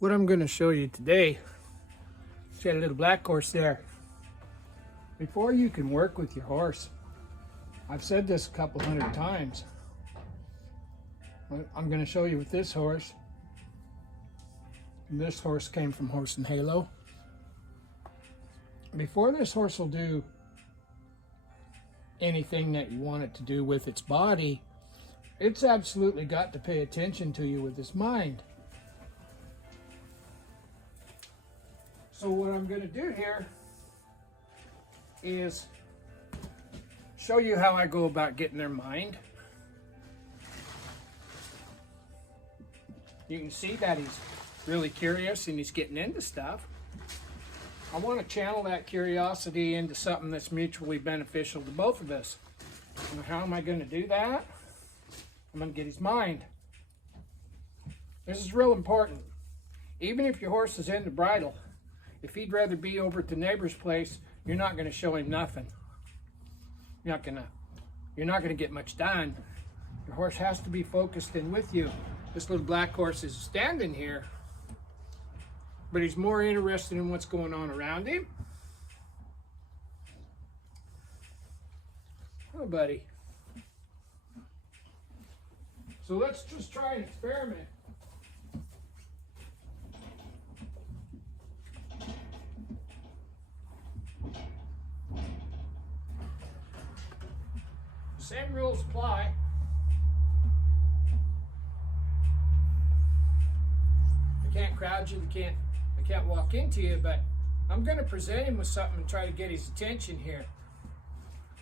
What I'm going to show you today, see a little black horse there. Before you can work with your horse, I've said this a couple hundred times. I'm going to show you with this horse. And this horse came from Horse and Halo. Before this horse will do anything that you want it to do with its body, it's absolutely got to pay attention to you with its mind. So what I'm going to do here is show you how I go about getting their mind. You can see that he's really curious and he's getting into stuff. I want to channel that curiosity into something that's mutually beneficial to both of us. And how am I going to do that? I'm going to get his mind. This is real important. Even if your horse is in the bridle, if he'd rather be over at the neighbor's place, you're not going to show him nothing. You're not going to get much done. Your horse has to be focused in with you. This little black horse is standing here, but he's more interested in what's going on around him. Oh, buddy. So let's just try an experiment. Same rules apply. I can't crowd you, I can't walk into you, but I'm going to present him with something and try to get his attention here.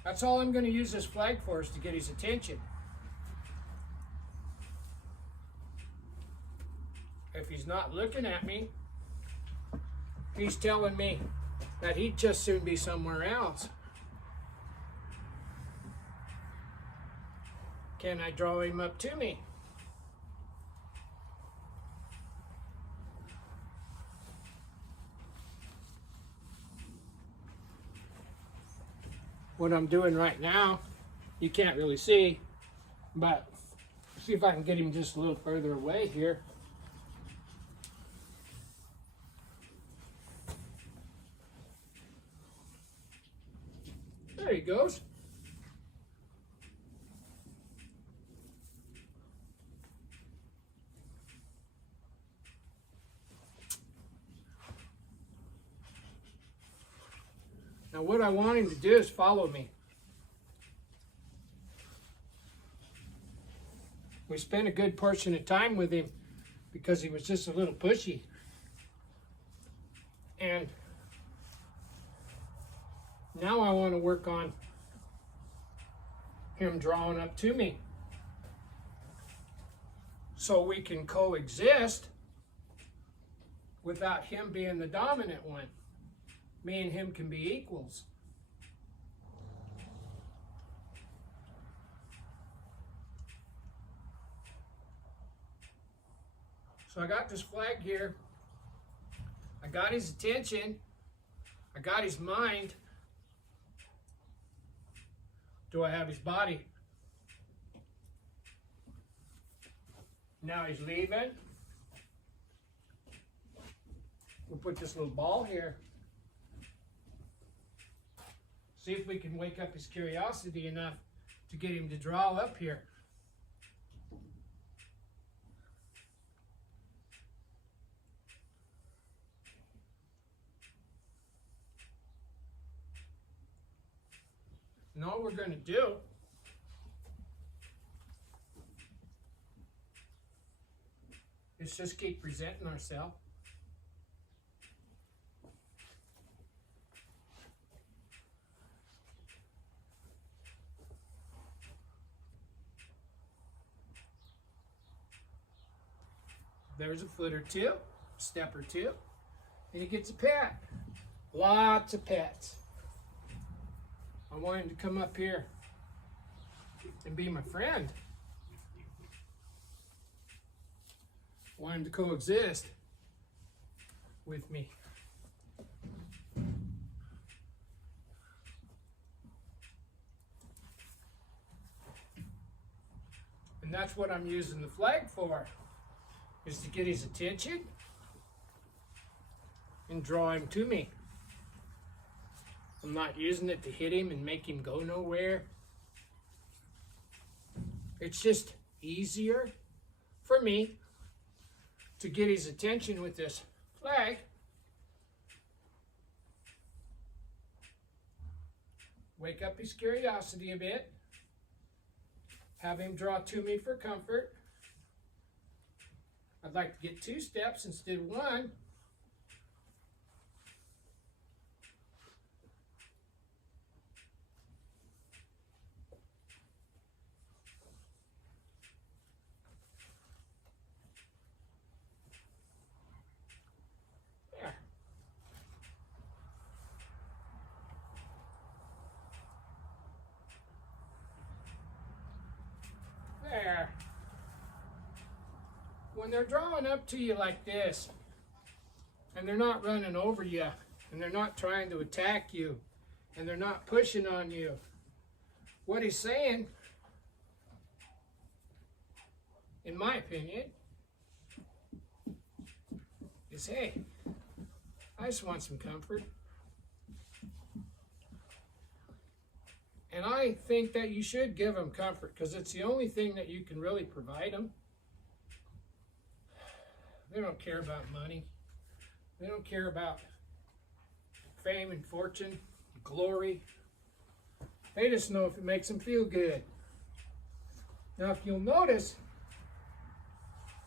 That's all I'm going to use this flag for, is to get his attention. If he's not looking at me, he's telling me that he'd just soon be somewhere else. Can I draw him up to me? What I'm doing right now, you can't really see, but see if I can get him just a little further away here. There he goes. Now what I want him to do is follow me. We spent a good portion of time with him because he was just a little pushy. And now I want to work on him drawing up to me so we can coexist without him being the dominant one. Me and him can be equals. So I got this flag here. I got his attention. I got his mind. Do I have his body? Now he's leaving. We'll put this little ball here. See if we can wake up his curiosity enough to get him to draw up here. And all we're going to do is just keep presenting ourselves. There's a foot or two, a step or two, and he gets a pet. Lots of pets. I want him to come up here and be my friend. I want him to coexist with me. And that's what I'm using the flag for, is to get his attention and draw him to me. I'm not using it to hit him and make him go nowhere. It's just easier for me to get his attention with this flag. Wake up his curiosity a bit. Have him draw to me for comfort. I'd like to get 2 steps instead of 1. There. There. When they're drawing up to you like this, and they're not running over you, and they're not trying to attack you, and they're not pushing on you, what he's saying, in my opinion, is, hey, I just want some comfort. And I think that you should give them comfort, because it's the only thing that you can really provide them. They don't care about money. They don't care about fame and fortune, glory. They just know if it makes them feel good. Now, if you'll notice,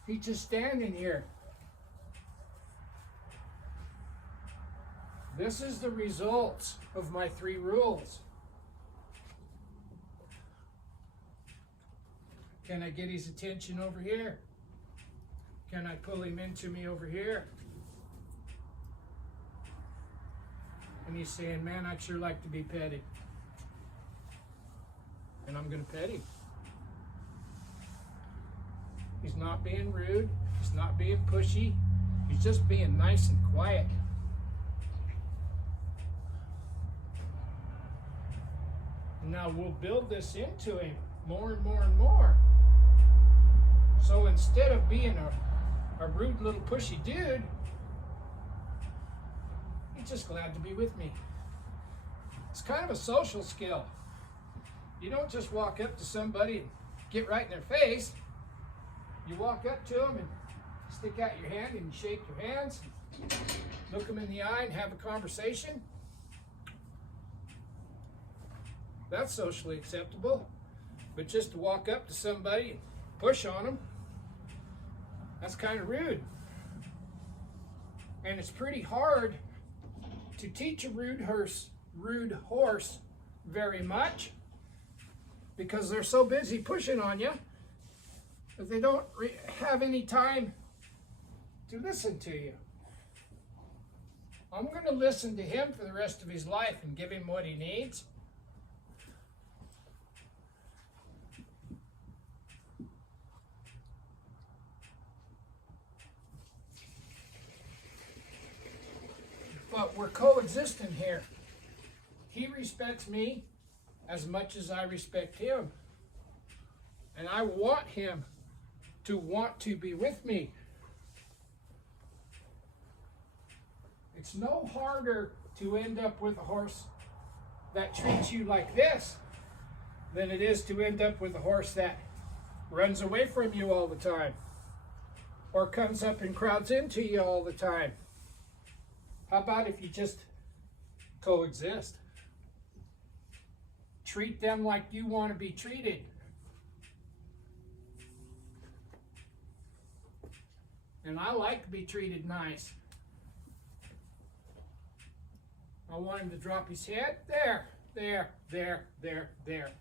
he's just standing here. This is the results of my 3 rules. Can I get his attention over here? Can I pull him into me over here? And he's saying, man, I'd sure like to be petted. And I'm going to pet him. He's not being rude. He's not being pushy. He's just being nice and quiet. And now we'll build this into him more and more and more. So instead of being a rude little pushy dude, he's just glad to be with me. It's kind of a social skill. You don't just walk up to somebody and get right in their face. You walk up to them and stick out your hand and shake your hands, look them in the eye and have a conversation. That's socially acceptable. But just to walk up to somebody and push on them, that's kind of rude. And it's pretty hard to teach a rude horse very much, because they're so busy pushing on you that they don't have any time to listen to you. I'm going to listen to him for the rest of his life and give him what he needs. But we're coexisting here. He respects me as much as I respect him. And I want him to want to be with me. It's no harder to end up with a horse that treats you like this than it is to end up with a horse that runs away from you all the time, or comes up and crowds into you all the time. How about if you just coexist? Treat them like you want to be treated. And I like to be treated nice. I want him to drop his head. There, there, there, there, there.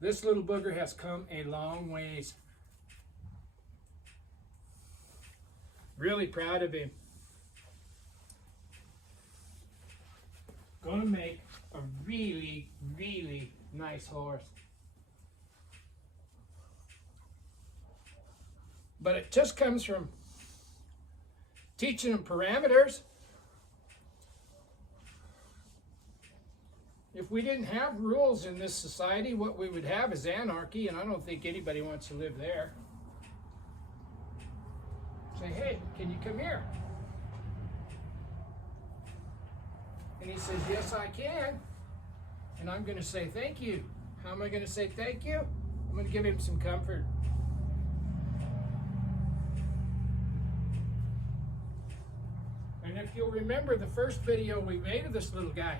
This little booger has come a long ways. Really proud of him. Gonna make a really, really nice horse. But it just comes from teaching him parameters. If we didn't have rules in this society, what we would have is anarchy, and I don't think anybody wants to live there. Say, hey, can you come here? And he says, yes, I can. And I'm going to say, thank you. How am I going to say thank you? I'm going to give him some comfort. And if you'll remember the first video we made of this little guy,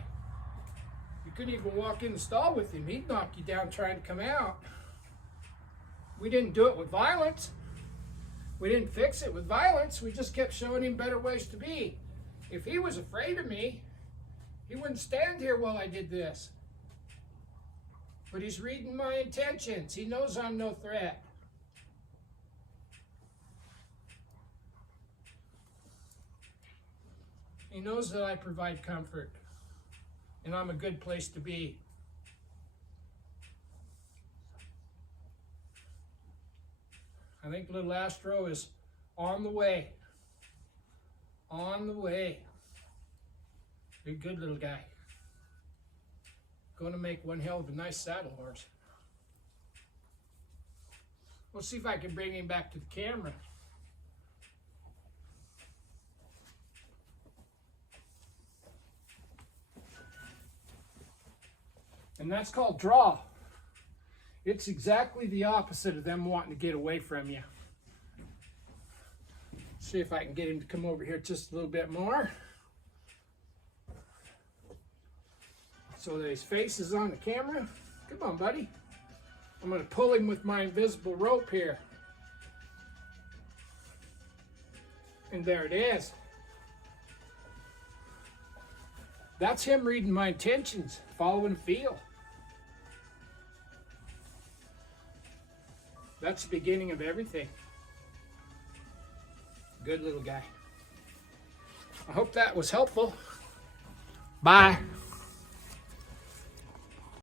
you couldn't even walk in the stall with him. He'd knock you down trying to come out. We didn't do it with violence. We didn't fix it with violence. We just kept showing him better ways to be. If he was afraid of me, he wouldn't stand here while I did this. But he's reading my intentions. He knows I'm no threat. He knows that I provide comfort, and I'm a good place to be. I think little Astro is on the way. On the way. You're a good little guy. Going to make one hell of a nice saddle horse. We'll see if I can bring him back to the camera. And that's called draw. It's exactly the opposite of them wanting to get away from you. See if I can get him to come over here just a little bit more, so that his face is on the camera. Come on, buddy. I'm going to pull him with my invisible rope here. And there it is. That's him reading my intentions, following feel. That's the beginning of everything. Good little guy. I hope that was helpful. Bye.